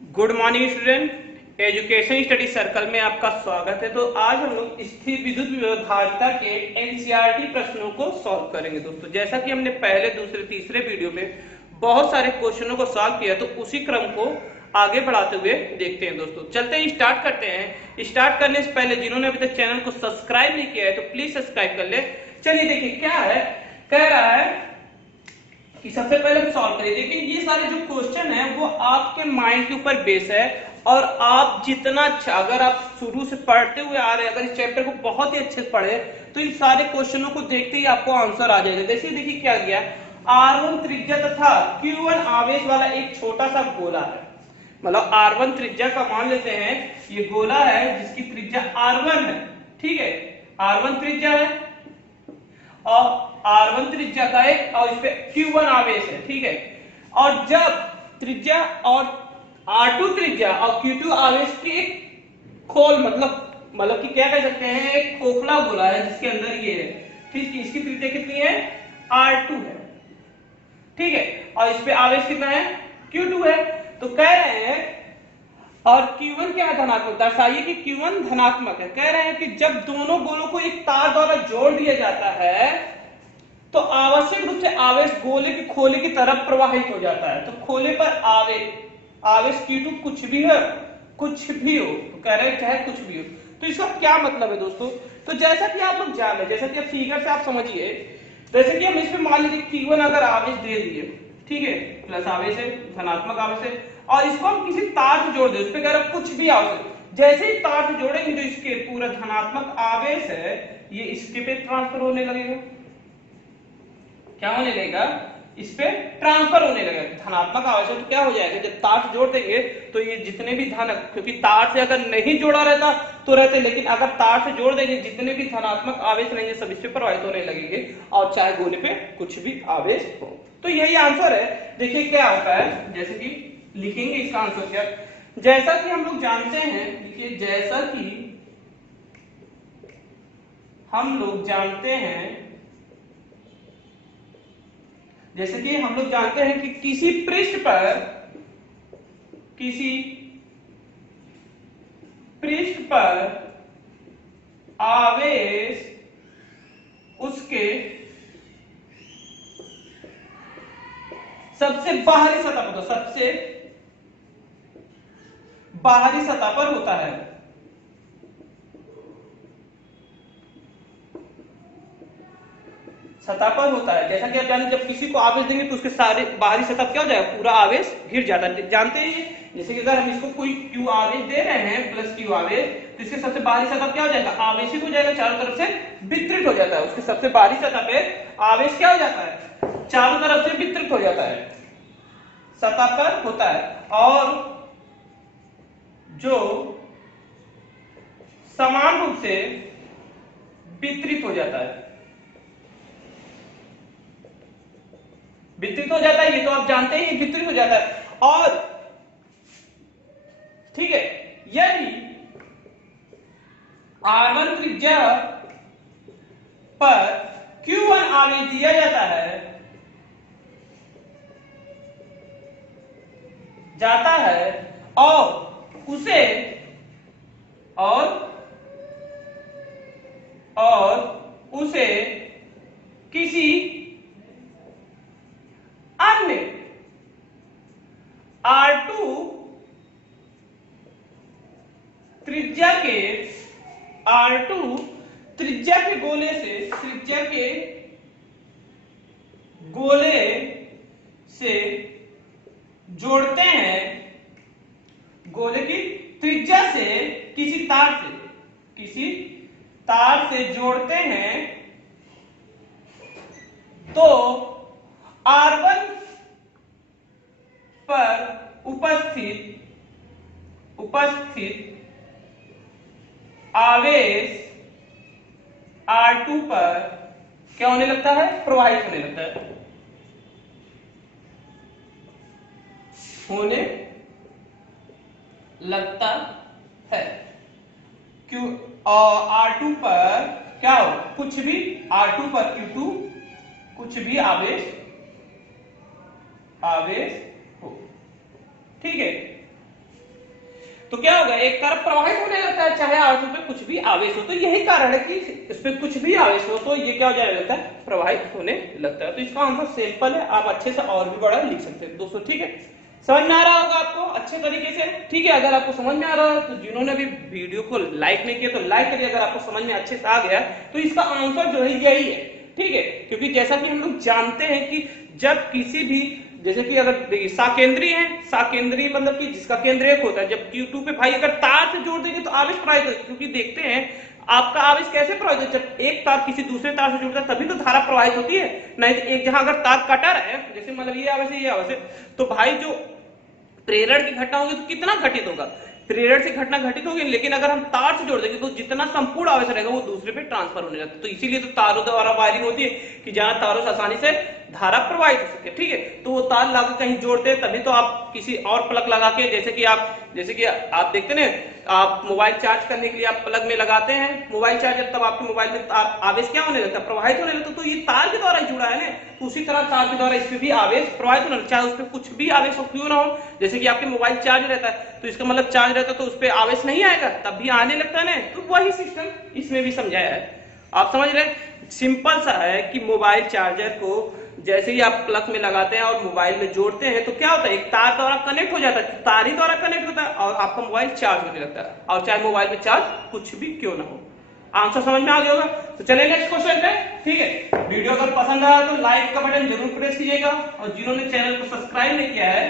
Good morning student, education study circle में आपका स्वागत है। तो आज हम लोग स्थिर विद्युत व्यवधारिता के एनसीईआरटी प्रश्नों को सॉल्व करेंगे। दोस्तों, जैसा कि हमने पहले, दूसरे, तीसरे वीडियो में बहुत सारे क्वेश्चनों को सॉल्व किया, तो उसी क्रम को आगे बढ़ाते हुए देखते हैं। दोस्तों, चलते हैं, स्टार्ट करते हैं। स्टार्ट करने से पहले जिन्होंने अभी तक चैनल को सब्सक्राइब नहीं किया है तो प्लीज सब्सक्राइब कर ले। चलिए देखिए क्या है, कह रहा है कि सबसे पहले हम सॉल्व करें। देखिए ये सारे जो क्वेश्चन है वो आपके माइंड के ऊपर बेस है, और आप जितना अच्छा, अगर आप शुरू से पढ़ते हुए आ रहे हैं, अगर इस चैप्टर को बहुत ही अच्छे से पढ़े तो इन सारे क्वेश्चनों को देखते ही आपको आंसर आ जाएगा। जैसे देखिए क्या गया, R1 त्रिज्या तथा Q1 आवेश वाला एक छोटा सा गोला है। मतलब R1 त्रिज्या का मान लेते हैं, ये गोला है जिसकी त्रिज्या R1 है। ठीक है, R1 त्रिज्या है और R1 त्रिज्या का है और इस पे Q1 आवेश है। ठीक है, और जब त्रिज्या और R2 त्रिज्या और Q2 आवेश की एक खोल, मतलब कि क्या कह सकते हैं, एक खोखला गोला है जिसके अंदर ये है। ठीक है, इसकी त्रिज्या कितनी है, R2 है। ठीक है, और इस पे आवेश कितना है, Q2 है। तो कह रहे हैं, और Q1 क्या है, धनात्मक। दर्शाइए कि Q1 धनात्मक है। कह रहे हैं कि जब दोनों गोलों को एक तार द्वारा जोड़ दिया जाता है तो आवश्यक रूप से आवेश गोले के खोले की तरफ प्रवाहित हो जाता है। तो खोले पर आवेश Q2 कुछ भी हो, तो कह रहे हैं चाहे कुछ भी हो। तो इसका क्या मतलब है दोस्तों, तो जैसा कि आप लोग जान रहे, जैसा कि आप फिगर से आप समझिए, जैसे कि हम इसमें मान लीजिए Q1 अगर आवेश दे दिए, ठीक है, प्लस आवेश है, धनात्मक आवेश है, और इसको हम किसी तार से जोड़ दें, उस पर कह रहे कुछ भी आवेश, जैसे ही तार से जोड़ेंगे तो इसके पूरा धनात्मक आवेश है ये इसके पे ट्रांसफर होने लगेगा। क्या होने लगेगा, इस पे ट्रांसफर होने लगेगा। धनात्मक आवेश तो क्या हो जाएगा, जब तार से जोड़ देंगे तो ये जितने भी धन, क्योंकि तार से अगर नहीं जोड़ा रहता तो रहते, लेकिन अगर तार से जोड़ देंगे जितने भी धनात्मक आवेश रहेंगे सब इस पे प्रवाहित होने लगेंगे, और चाहे गोले पे कुछ भी आवेश हो। तो यही आंसर है। देखिए क्या होता है, जैसे कि लिखेंगे इसका आंसर क्या, जैसा कि हम लोग जानते हैं, देखिए जैसा कि हम लोग जानते हैं, जैसे कि हम लोग जानते हैं कि किसी पृष्ठ पर आवेश उसके सबसे बाहरी सतह पर, सबसे बाहरी सतह पर होता है। सतह पर होता है। जैसा कि आप जानते हैं, जब किसी को आवेश देंगे तो उसके सारे बाहरी सतह क्या हो जाएगा, पूरा आवेश घिर जाता है। जानते हैं, जैसे कि अगर हम इसको कोई Q आवेश दे रहे हैं, प्लस Q आवेश, तो इसके सबसे बाहरी सतह क्या हो जाएगा, आवेशित हो जाएगा, चारों तरफ से वितरित हो जाता है। उसके सबसे बाहरी सतह पे आवेश क्या हो जाता है, चारों तरफ से वितरित हो जाता है, सतह पर होता है। और जो समान रूप से वितरित हो जाता है, वितरित हो जाता है, ये तो आप जानते ही, वितरित हो जाता है। और ठीक है, यदि R1 त्रिज्या पर Q1 आवेश दिया जाता है और उसे किसी अन्य R2 त्रिज्या के गोले से जोड़ते हैं, गोले की त्रिज्या से किसी तार से जोड़ते हैं, तो R1 पर उपस्थित आवेश R2 पर क्या होने लगता है, प्रवाहित होने लगता है। क्यों, R2 पर क्या हो, कुछ भी, R2 पर Q2 कुछ भी आवेश हो। ठीक है, तो क्या होगा, एक तरफ प्रवाहित होने लगता है चाहे आवेश पे कुछ भी आवेश हो। तो यही कारण है कि इस पे कुछ भी आवेश हो तो ये क्या हो जाने लगता है, प्रवाहित होने लगता है। तो इसका आंसर सिंपल है, आप अच्छे से और भी बड़ा लिख सकते हैं दोस्तों। ठीक है, समझ में आ रहा होगा आपको अच्छे तरीके से। ठीक है, अगर आपको समझ में आ रहा है तो जिन्होंने भी वीडियो को लाइक नहीं किया तो लाइक करिए, अगर आपको समझ में अच्छे से आ गया तो इसका आंसर जो है यही है। ठीक है, क्योंकि जैसा कि हम लोग जानते हैं कि जब किसी भी, जैसे कि अगर साकेंद्रीय है, साकेंद्रीय मतलब कि जिसका केंद्र एक होता है, जब Q2 पे भाई अगर तार से जोड़ देंगे तो आवेश प्रवाहित होगा, क्योंकि देखते हैं आपका आवेश कैसे प्रवाहित होता है, जब एक तार किसी दूसरे तार से जुड़ता है तभी तो धारा प्रवाहित होती है। नहीं तो एक जहां अगर तार कटा है, जैसे मतलब ये आवेश है ये आवेश है, तो भाई जो प्रेरण की घटना होगी तो कितना घटित होगा, प्रेरण से घटना घटित होगी, लेकिन अगर हम तार से जोड़ देंगे तो जितना संपूर्ण आवेश रहेगा वो दूसरे पे ट्रांसफर होने लगता है। तो इसीलिए तो तारों द्वारा वायरिंग होती है कि जहां तारों से आसानी से धारा प्रवाहित हो सके। ठीक है, तो वो तार लाकर कहीं जोड़ते हैं तभी तो आप किसी और प्लग लगा के, जैसे कि आप देखते ना, आप मोबाइल चार्ज करने के लिए आप प्लग में लगाते हैं मोबाइल चार्जर, तब आपके मोबाइल में आवेश क्या होने लगता है, प्रवाहित होने लगता है। तो ये तार के द्वारा ही जुड़ा है ना, तो उसी तरह तार के द्वारा इस पे भी आवेश प्रवाहित होना, चाहे उस पर कुछ भी आवेश हो क्यों ना हो। जैसे कि आपके मोबाइल चार्ज रहता है तो इसका मतलब चार्ज रहता है तो उस पर आवेश नहीं आएगा, तब भी आने लगता है ना। तो वही सिस्टम इसमें भी समझाया है, आप समझ रहे हैं। सिंपल सा है कि मोबाइल चार्जर को जैसे ही आप प्लग में लगाते हैं और मोबाइल में जोड़ते हैं तो क्या होता है, एक तार द्वारा कनेक्ट हो जाता है, तार ही द्वारा कनेक्ट होता है और आपका मोबाइल चार्ज होने लगता है, और चाहे मोबाइल में चार्ज कुछ भी क्यों ना हो। आंसर समझ में आ गया होगा। तो चलिए नेक्स्ट क्वेश्चन पे। ठीक है, वीडियो अगर पसंद आया तो लाइक का बटन जरूर प्रेस कीजिएगा, और जिन्होंने चैनल को सब्सक्राइब नहीं किया है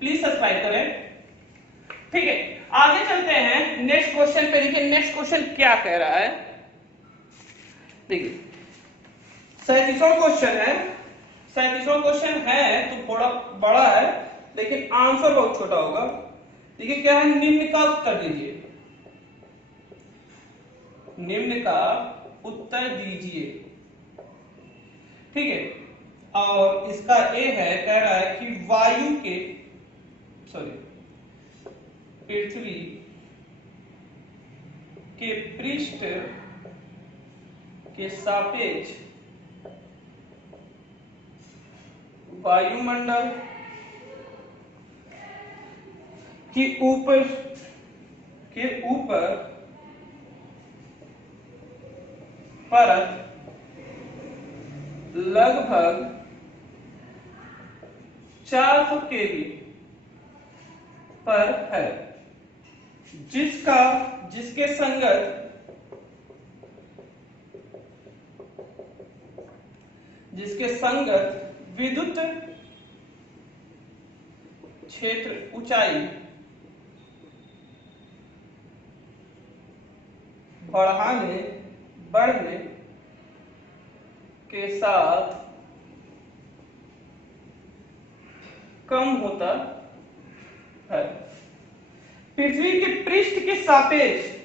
प्लीज सब्सक्राइब करें। ठीक है, आगे चलते हैं नेक्स्ट क्वेश्चन पे। देखिए नेक्स्ट क्वेश्चन क्या कह रहा है, देखिए 37वां क्वेश्चन है। 37वां क्वेश्चन है तो थोड़ा बड़ा है लेकिन आंसर बहुत छोटा होगा। देखिए क्या है, निम्न का उत्तर दीजिए, निम्न का उत्तर दीजिए। ठीक है, और इसका ए है, कह रहा है कि वायु के पृथ्वी के पृष्ठ के सापेक्ष वायुमंडल के ऊपर परत लगभग 400 केवी पर है, जिसके संगत विद्युत क्षेत्र ऊंचाई बढ़ने के साथ कम होता है। पृथ्वी के पृष्ठ के सापेक्ष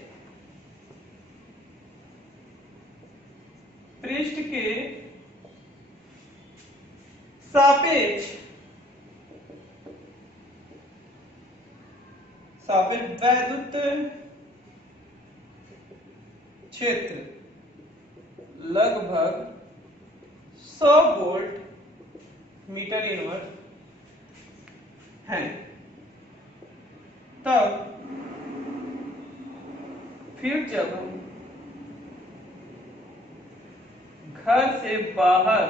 वैद्युत क्षेत्र लगभग 100 वोल्ट मीटर इनवर्स है। तब फिर जब हम घर से बाहर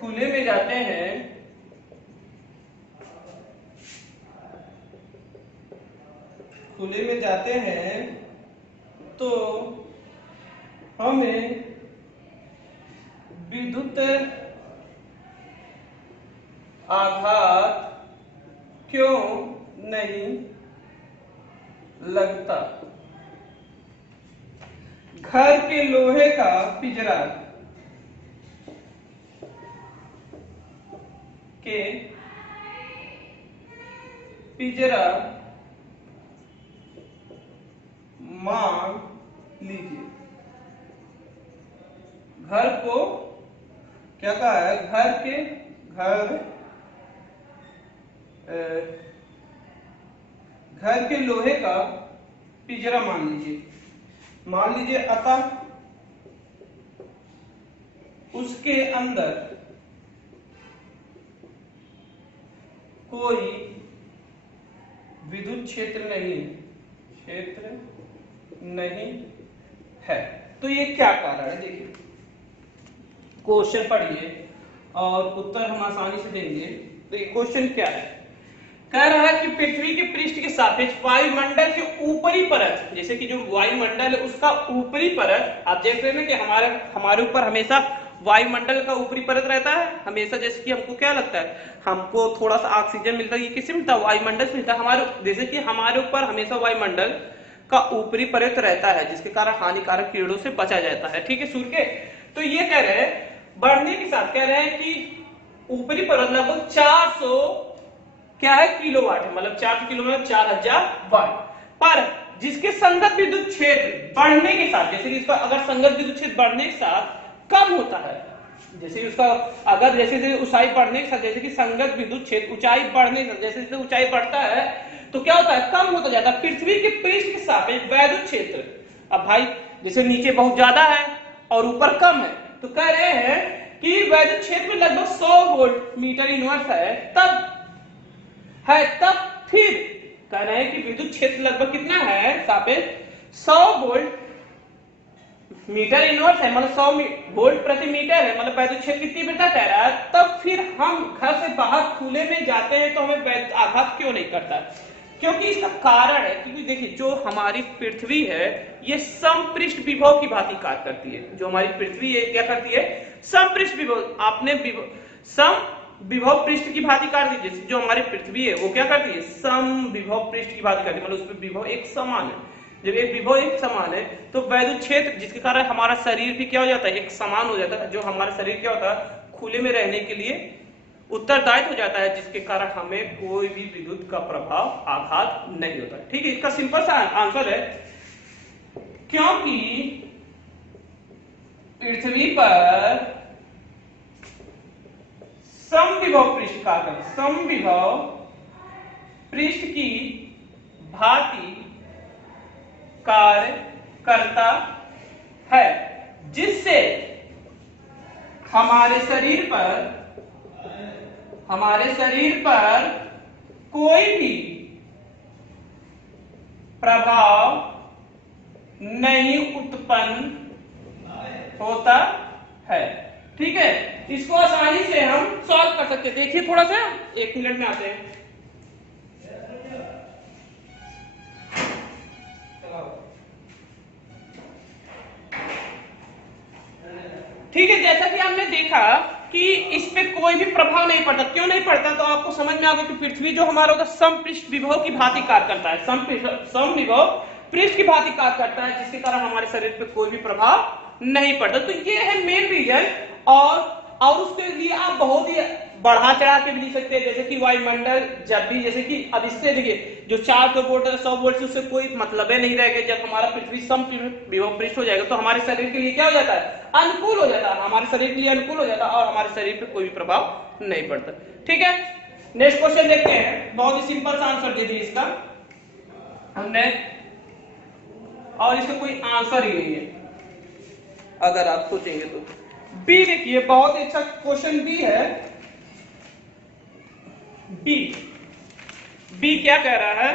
खुले में जाते हैं तो हमें विद्युत आघात क्यों नहीं लगता। घर के लोहे का पिंजरा मान लीजिए, घर को क्या कहा है, घर के लोहे का पिंजरा मान लीजिए, अतः उसके अंदर कोई विद्युत क्षेत्र नहीं है। तो ये क्या कारण है, देखिए क्वेश्चन पढ़िए और उत्तर हम आसानी से देंगे। तो ये क्वेश्चन क्या है, कह रहा है कि पृथ्वी के पृष्ठ के सापेक्ष वायुमंडल के ऊपरी परत, जैसे कि जो वायुमंडल है उसका ऊपरी परत, आप देख रहे हैं ना कि हमारे ऊपर हमेशा वायुमंडल का ऊपरी परत रहता है हमेशा। जैसे कि हमको क्या लगता है, हमको थोड़ा सा ऑक्सीजन मिलता है, ये किससे मिलता है, वायुमंडल से मिलता है हमारे। जैसे कि हमारे ऊपर हमेशा वायुमंडल का ऊपरी परत रहता है जिसके कारण हानिकारक किरणों से बचा जाता है, ठीक है सूर्य के। तो ये कह रहे हैं बढ़ने के साथ कह रहे हैं कि ऊपरी परत लगभग 400 क्या है किलोवाट है, मतलब 400 किलो में 4000 वाट पर जिसके संगत विद्युत क्षेत्र बढ़ने के साथ, जैसे कि इसका अगर संगत विद्युत क्षेत्र बढ़ने के साथ कम होता है, जैसे उसका अगर जैसे ऊंचाई बढ़ने के साथ, जैसे कि संगत विद्युत क्षेत्र ऊंचाई बढ़ने के साथ जैसे जैसे ऊंचाई बढ़ता है तो क्या होता है, कम होता जाता है पृथ्वी के पृष्ठ के सापेक्ष वैद्युत क्षेत्र। अब भाई जैसे नीचे बहुत ज्यादा है और ऊपर कम है, तो कह रहे हैं कि वैद्युत क्षेत्र में लगभग 100 वोल्ट मीटर इनवर्स तब फिर कह रहे हैं कि विद्युत क्षेत्र लगभग कितना है, सापेक्ष 100 वोल्ट मीटर इनवर्स है, मतलब 100 वोल्ट प्रति मीटर है, मतलब वैद्युत क्षेत्र कितनी बेटा कह रहा है। तब फिर हम घर से बाहर खुले में जाते हैं तो हमें आघात क्यों नहीं करता, क्योंकि इसका कारण है क्योंकि देखिए जो हमारी पृथ्वी है ये समपृष्ठ विभव की भांति कार्य करती है। जो हमारी पृथ्वी है क्या करती है, समपृष्ठ विभव, आपने सम विभव पृष्ठ की भांति कार्य करती है। जो हमारी पृथ्वी है वो क्या करती है, सम विभव पृष्ठ की भांति करती है, मतलब उसमें विभव एक समान है। जब एक विभव एक समान है तो वैद्युत क्षेत्र जिसके कारण हमारा शरीर भी क्या हो जाता है, एक समान हो जाता है। जो हमारा शरीर क्या होता है, खुले में रहने के लिए उत्तरदायित्व हो जाता है, जिसके कारण हमें कोई भी विद्युत का प्रभाव आघात नहीं होता। ठीक है, इसका सिंपल सा आंसर है क्योंकि पृथ्वी पर समविभव पृष्ठ का समविभव पृष्ठ की भांति कार्य करता है, जिससे हमारे शरीर पर कोई भी प्रभाव नहीं उत्पन्न होता है। ठीक है, इसको आसानी से हम सॉल्व कर सकते हैं। देखिए थोड़ा सा 1 मिनट में आते हैं। ठीक है, जैसा कि हमने देखा कि इस पे कोई भी प्रभाव नहीं पड़ता। क्यों नहीं पड़ता, तो आपको समझ में आ गया कि पृथ्वी जो हमारा होता है समपृष्ठ विभव की भांति कार्य करता है, समविभव पृष्ठ की भांति कार्य करता है, जिसके कारण हमारे शरीर पे कोई भी प्रभाव नहीं पड़ता। तो ये है मेन रीजन। और उसके लिए आप बहुत ही बढ़ा चढ़ा के भी लिख सकते हैं, जैसे कि वायुमंडल जब भी, जैसे कि अब इससे देखिए जो 400 वोल्ट है 100 वोल्ट से उससे कोई मतलब ही नहीं रहेगा। जब हमारा पृथ्वी समविभव पृष्ठ हो जाएगा तो हमारे शरीर के लिए क्या हो जाता है, अनुकूल हो जाता है, हमारे शरीर के लिए अनुकूल हो जाता है और हमारे शरीर पे कोई भी प्रभाव नहीं पड़ता। ठीक है, नेक्स्ट क्वेश्चन देखते हैं। बहुत ही सिंपल सा आंसर दे दिया इसका हमने, और इसका कोई आंसर ही नहीं है अगर आप सोचेंगे तो। बी देखिए, बहुत अच्छा क्वेश्चन बी है। बी क्या कह रहा है,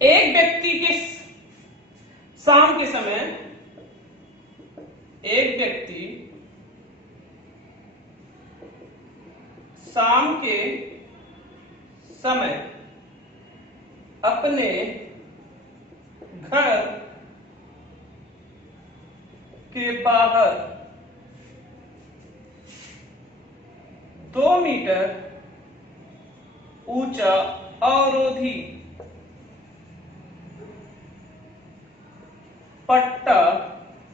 एक व्यक्ति के शाम के समय, एक व्यक्ति शाम के समय अपने घर के बाहर 2 मीटर ऊंचा अवरोधी पट्टा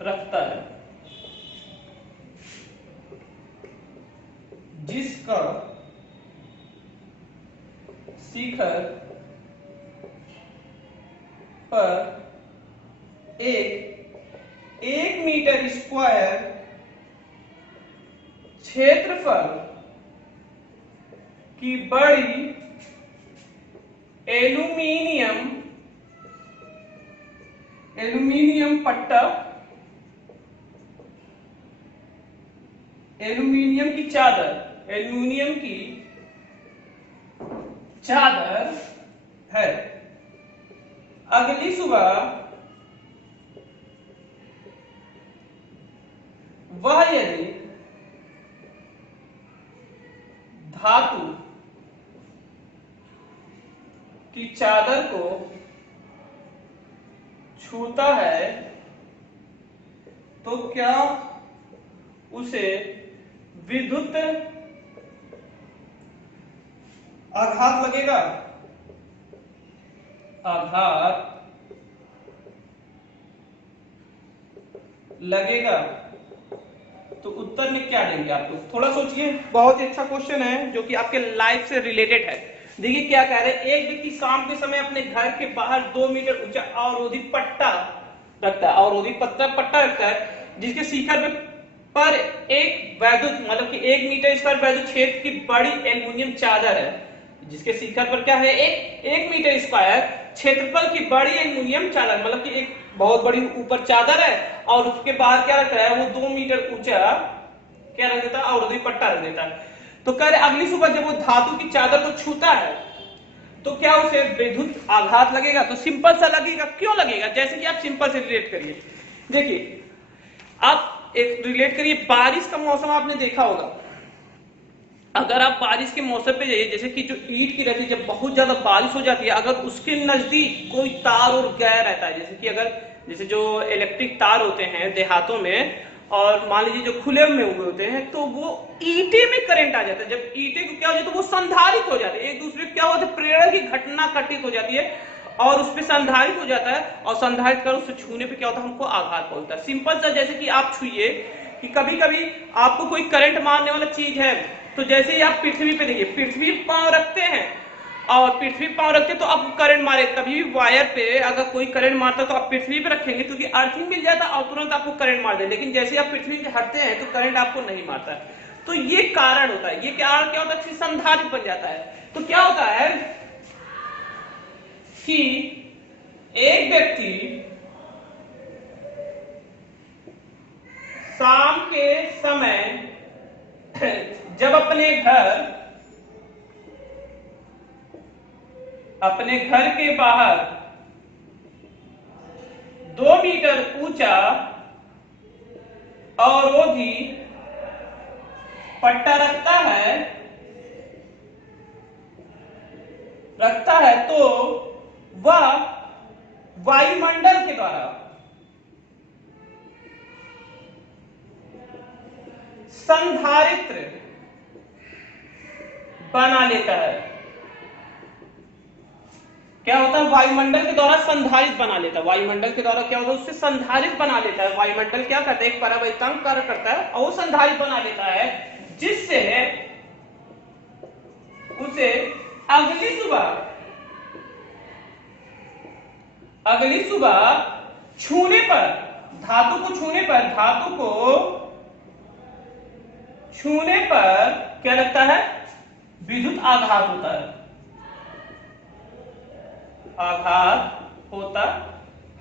रखता है, जिसका शिखर पर एक मीटर स्क्वायर क्षेत्रफल की बड़ी एल्यूमिनियम पट्टा, एल्यूमिनियम की चादर, एल्यूमिनियम की चादर है। अगली सुबह वह यदि धातु की चादर को छूता है तो क्या उसे विद्युत आघात लगेगा? आघात लगेगा। तो उत्तर में क्या देंगे आप लोग? थोड़ा सोचिए, बहुत ही अच्छा क्वेश्चन है जो कि आपके लाइफ से रिलेटेड है। देखिए क्या कह रहे हैं, एक व्यक्ति शाम के समय अपने घर के बाहर 2 मीटर ऊंचा अवरोधी पट्टा रखता है, अवरोधी पट्टा रखता है, जिसके शिखर पर एक वैद्युत मतलब कि 1 मीटर स्क्वायर वैद्युत क्षेत्र की बड़ी एल्युमिनियम चादर है, जिसके शिखर पर क्या है, एक मीटर स्क्वायर क्षेत्रफल की बड़ी एल्युमिनियम चादर, मतलब कि एक बहुत बड़ी ऊपर चादर है और उसके बाहर क्या रखता है, वो 2 मीटर ऊंचा क्या रख देता है, अवरोधी पट्टा रख देता है। तो कह रहे अगली सुबह जब वो धातु की चादर को छूता है तो क्या उसे विद्युत आघात लगेगा? तो सिंपल सा लगेगा। क्यों लगेगा? जैसे कि आप सिंपल से रिलेट करिए। देखिए आप एक रिलेट करिए, बारिश का मौसम आपने देखा होगा। अगर आप बारिश के मौसम पे जाइए, जैसे कि जो ईंट की रहती है, जब बहुत ज्यादा बारिश हो जाती है, अगर उसके नजदीक कोई तार और गैर रहता है, जैसे कि अगर जैसे जो इलेक्ट्रिक तार होते हैं देहातों में, और मान लीजिए जो खुले में हुए होते हैं, तो वो ईंटे में करंट आ जाता है। जब ईंटे को क्या हो जाता है, वो संधारित हो जाते हैं, एक दूसरे क्या होता है, प्रेरण की घटना घटित हो जाती है और उस पर संधारित हो जाता है, और संधारित कर उससे छूने पे क्या होता है, हमको आघात पहुंचता है। सिंपल सा जैसे कि आप छुइए कि कभी कभी आपको कोई करंट मारने वाला चीज है, तो जैसे ही आप पृथ्वी पे देखिए, पृथ्वी पांव रखते हैं और पृथ्वी पांव रखते तो आपको करंट मारे। कभी भी वायर पे अगर कोई करंट मारता तो आप पृथ्वी पे रखेंगे क्योंकि अर्थिंग मिल जाता और तुरंत आपको करंट मार दे, लेकिन जैसे आप पृथ्वी से हटते हैं तो करंट आपको नहीं मारता है। तो ये कारण होता है, ये क्या होता है, संधारित बन जाता है। तो क्या होता है कि एक व्यक्ति शाम के समय जब अपने घर के बाहर 2 मीटर ऊंचा अवरोधी पट्टा रखता है तो वह वायुमंडल के द्वारा संधारित्र बना लेता है। क्या होता है, वायुमंडल के द्वारा संधारित बना लेता है। वायुमंडल के द्वारा क्या होता है, उससे संधारित बना लेता है। वायुमंडल क्या करता है, एक परावैतांक कार्य करता है और वो संधारित बना लेता है, जिससे उसे अगली सुबह छूने पर, धातु को छूने पर क्या लगता है, विद्युत आघात होता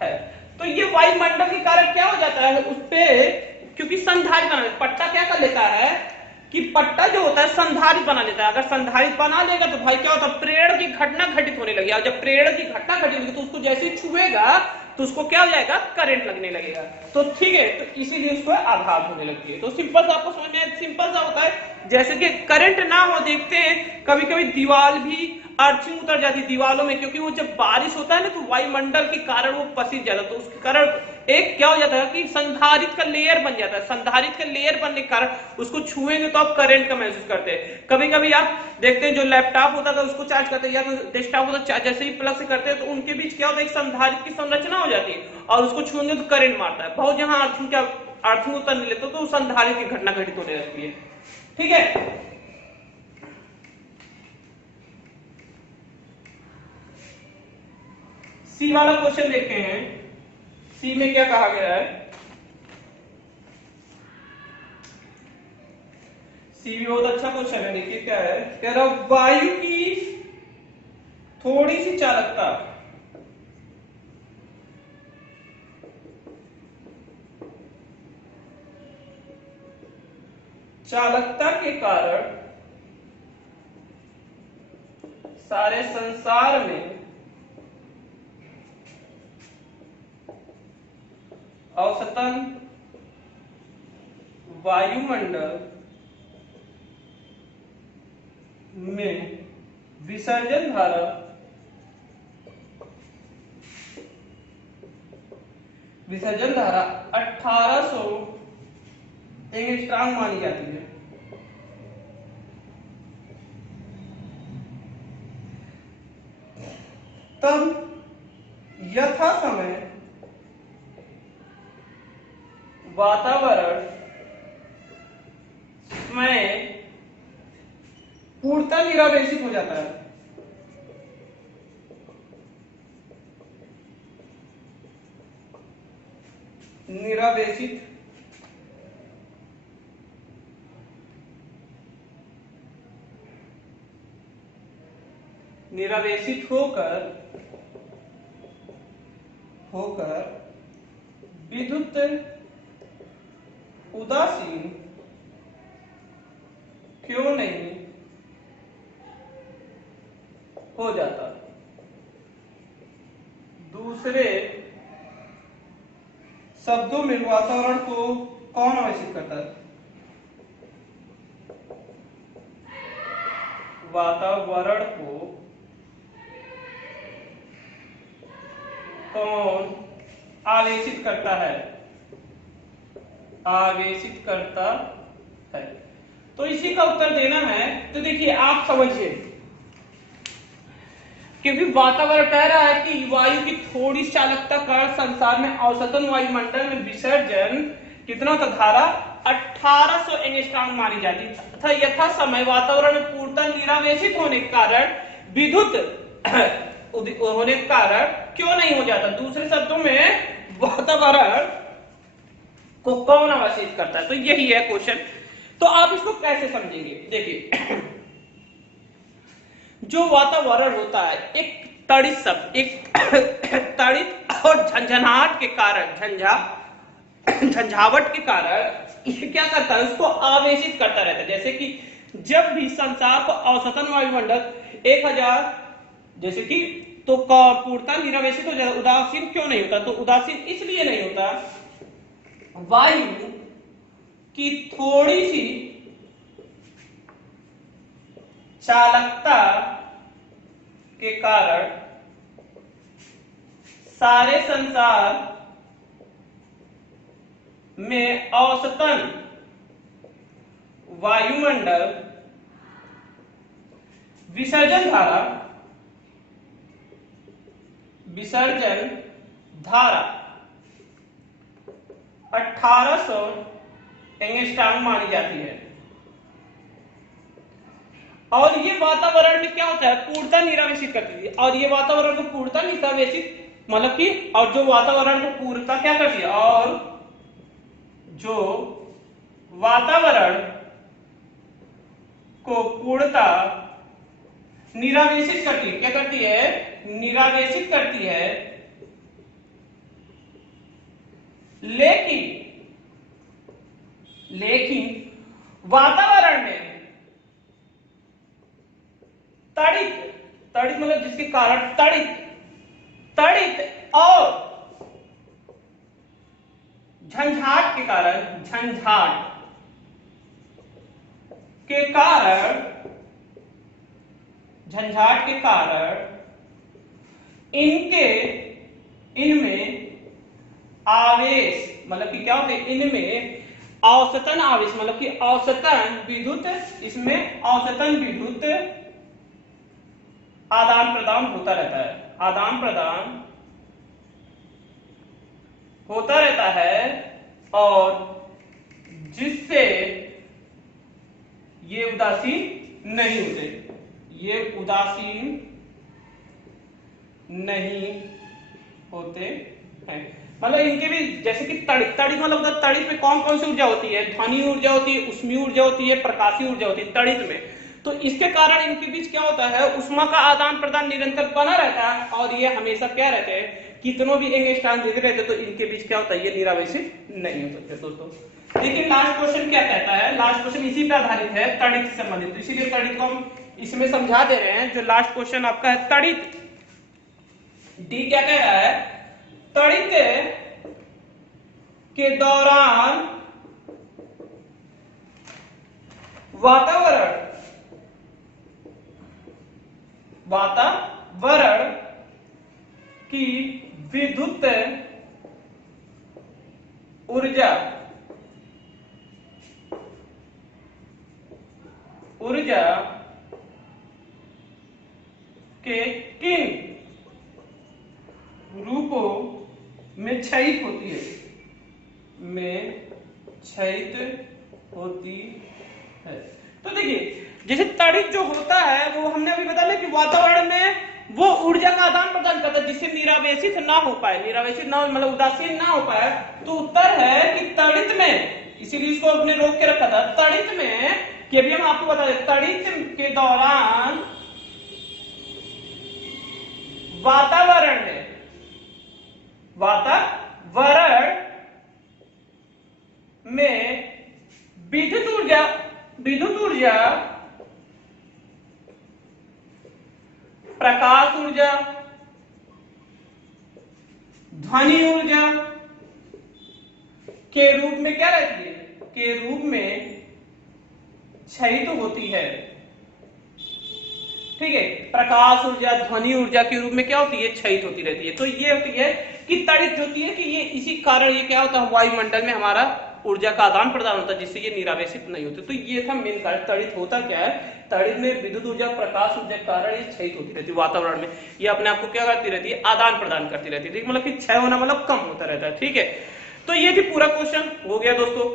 है, तो ये वायुमंडल के कारण क्या हो जाता है, उस पे क्योंकि संधारित बना, पट्टा क्या कर लेता है कि पट्टा जो होता है संधारित बना लेता है। अगर संधारित बना लेगा तो भाई क्या होता है, प्रेरण की घटना घटित होने लगेगी, और जब प्रेरण की घटना घटित होगी तो उसको जैसे ही छुएगा तो उसको क्या हो जाएगा, करंट लगने लगेगा। तो ठीक है, तो इसीलिए उसको आघात होने लगती है। तो सिंपल सा आपको समझ में, सिंपल सा होता है, जैसे कि करंट ना हो, देखते हैं कभी कभी दीवार भी अर्थिंग उतर जाती है दीवारों में, क्योंकि वो जब बारिश होता है ना तो वायुमंडल के कारण वो पसीज जाता है, तो उसके कारण एक क्या हो जाता है कि संधारित का लेयर बन जाता है। संधारित का लेयर बनने के कारण उसको छुएंगे तो आप करंट का महसूस करते हैं। कभी कभी आप देखते हैं जो लैपटॉप होता था उसको चार्ज करते हैं या तो डेस्कटॉप होता चार्ज, जैसे ही प्लग से करते हैं तो उनके बीच क्या होता है, एक संधारित की संरचना हो जाती है और उसको छुएंगे तो करंट मारता है। बहुत जहां अर्थिंग उतरने लगते तो संधारित की घटना घटित होने लगती है। ठीक है, सी वाला क्वेश्चन देखते हैं। सी में क्या कहा गया है, सी भी बहुत अच्छा क्वेश्चन है। देखिए क्या है, कह रहा वायु की थोड़ी सी चालकता के कारण सारे संसार में औसतन वायुमंडल में विसर्जन धारा विसर्जन धारा 1800 एंगस्ट्रॉम मानी जाती है। तब यथा समय वातावरण में पूर्णतः निरावेशित हो जाता है। निरावेशित निरावेशित होकर विद्युत उदासीन क्यों नहीं हो जाता। दूसरे शब्दों में वातावरण को कौन आवेशित करता है? वातावरण को कौन आवेशित करता है? आवेशित करता है। तो इसी का उत्तर देना है। तो देखिए आप समझिए, क्योंकि वातावरण कह रहा है कि वायु की थोड़ी चालकता कारण संसार में औसतन वायुमंडल में विसर्जन कितना होता, धारा 1800 एंगस्ट्रॉम मानी जाती तथा यथा समय वातावरण में पूर्णतः निरावेशित होने के कारण विद्युत होने के कारण क्यों नहीं हो जाता। दूसरे शब्दों में वातावरण को कौन आवेशित करता है, तो यही है क्वेश्चन। तो आप इसको कैसे समझेंगे? देखिए जो वातावरण होता है एक तड़ित शब्द, एक तड़ित और झंझनाहट के कारण झंझावट के कारण ये क्या करता है, उसको आवेशित करता रहता है। जैसे कि जब भी संसार को औसतन वायुमंडल 1000 जैसे कि तो पूर्णतः निरावेशित हो जाता, उदासीन क्यों नहीं होता? तो उदासीन इसलिए नहीं होता, वायु की थोड़ी सी चालकता के कारण सारे संसार में औसतन वायुमंडल विसर्जन धारा 1800 एंगस्ट्रॉम मानी जाती है। और ये वातावरण में क्या होता है, पूर्णतः निरावेशित करती है। और ये वातावरण को पूर्णतः निरावेशित मतलब कि, और जो वातावरण को पूर्णतः क्या करती है, और जो वातावरण को पूर्णतः निरावेशित करती है, क्या करती है, निरावेशित करती है। लेकिन वातावरण में तड़ित मतलब जिसके कारण तड़ित और झंझाट के कारण इनमें आवेश मतलब कि क्या होते हैं, इनमें औसतन आवेश मतलब कि औसतन विद्युत, इसमें औसतन विद्युत आदान प्रदान होता रहता है, आदान प्रदान होता रहता है, और जिससे ये उदासीन नहीं होते, ये उदासीन नहीं होते हैं। मतलब इनके भी जैसे कि तड़ित मतलब तड़ित में कौन कौन सी ऊर्जा होती है, ध्वनि ऊर्जा होती है, ऊष्मीय ऊर्जा होती है, प्रकाशीय ऊर्जा होती है तड़ित में। तो इसके कारण इनके बीच क्या होता है, ऊष्मा का आदान प्रदान निरंतर बना रहता है, और ये हमेशा क्या रहते हैं, कितनों भी एंगस्ट्रॉम देते रहते, तो इनके बीच क्या होता है, ये निरावेशित नहीं हो सकते दोस्तों। देखिए लास्ट क्वेश्चन क्या कहता है, लास्ट क्वेश्चन इसी पे आधारित है, तड़ित से संबंधित, तो इसीलिए तड़ित को हम इसमें समझा दे रहे हैं। जो लास्ट क्वेश्चन आपका है तड़ित, डी क्या कह रहा है, तड़ित के दौरान वातावरण की विद्युत ऊर्जा के किन रूपों में क्षयित होती है, तो देखिए जैसे तड़ित जो होता है वो हमने अभी बता लिया कि वातावरण में वो ऊर्जा का आदान प्रदान करता है जिससे निरावेशित ना हो पाए, निरावेशित ना मतलब उदासीन ना हो पाए। तो उत्तर है कि तड़ित में, इसीलिए इसको अपने रोक के रखा था, तड़ित में कि अभी हम आपको बता दें, तड़ित के दौरान वातावरण में विद्युत ऊर्जा, प्रकाश ऊर्जा, ध्वनि ऊर्जा के रूप में क्या रहती है, के रूप में क्षयित होती है। ठीक है, प्रकाश ऊर्जा, ध्वनि ऊर्जा के रूप में क्या होती है, क्षयित होती रहती है। तो ये होती है कि तड़ित होती है कि ये इसी कारण ये क्या होता है, वायुमंडल में हमारा ऊर्जा का आदान प्रदान होता है जिससे ये निरावेशित नहीं होते। तो ये था मेन कारण। तड़ित होता क्या है, तड़ित में विद्युत ऊर्जा, प्रकाश ऊर्जा के कारण ये क्षयित होती रहती है वातावरण में, ये अपने आप को क्या करती रहती है, आदान प्रदान करती रहती है। मतलब कि क्षय होना मतलब कम होता रहता है। ठीक है, तो ये थी पूरा क्वेश्चन हो गया दोस्तों।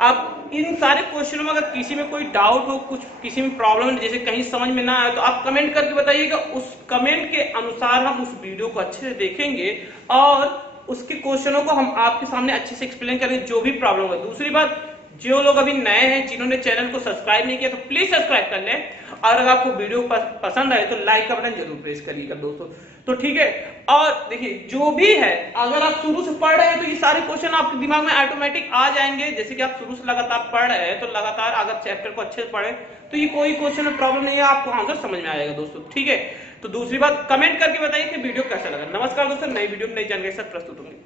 अब इन सारे क्वेश्चनों में अगर किसी में कोई डाउट हो, कुछ किसी में प्रॉब्लम जैसे कहीं समझ में ना आए, तो आप कमेंट करके बताइएगा। उस कमेंट के अनुसार हम उस वीडियो को अच्छे से देखेंगे और उसके क्वेश्चनों को हम आपके सामने अच्छे से एक्सप्लेन करेंगे, जो भी प्रॉब्लम हो। दूसरी बात, जो लोग अभी नए हैं, जिन्होंने चैनल को सब्सक्राइब नहीं किया, तो प्लीज सब्सक्राइब कर लें। और अगर आपको वीडियो पसंद आए तो लाइक का बटन जरूर प्रेस करिएगा दोस्तों। तो ठीक है, और देखिए जो भी है, अगर आप शुरू से पढ़ रहे हैं तो ये सारे क्वेश्चन आपके दिमाग में ऑटोमेटिक आ जाएंगे। जैसे कि आप शुरू से लगातार पढ़ रहे हैं तो लगातार अगर चैप्टर को अच्छे से पढ़े तो ये कोई क्वेश्चन में प्रॉब्लम नहीं है, आपको आंसर समझ में आएगा दोस्तों। ठीक है, तो दूसरी बात, कमेंट करके बताइए कि वीडियो कैसा लगा। नमस्कार दोस्तों, नई वीडियो में नई जानकारी के साथ प्रस्तुत होंगे।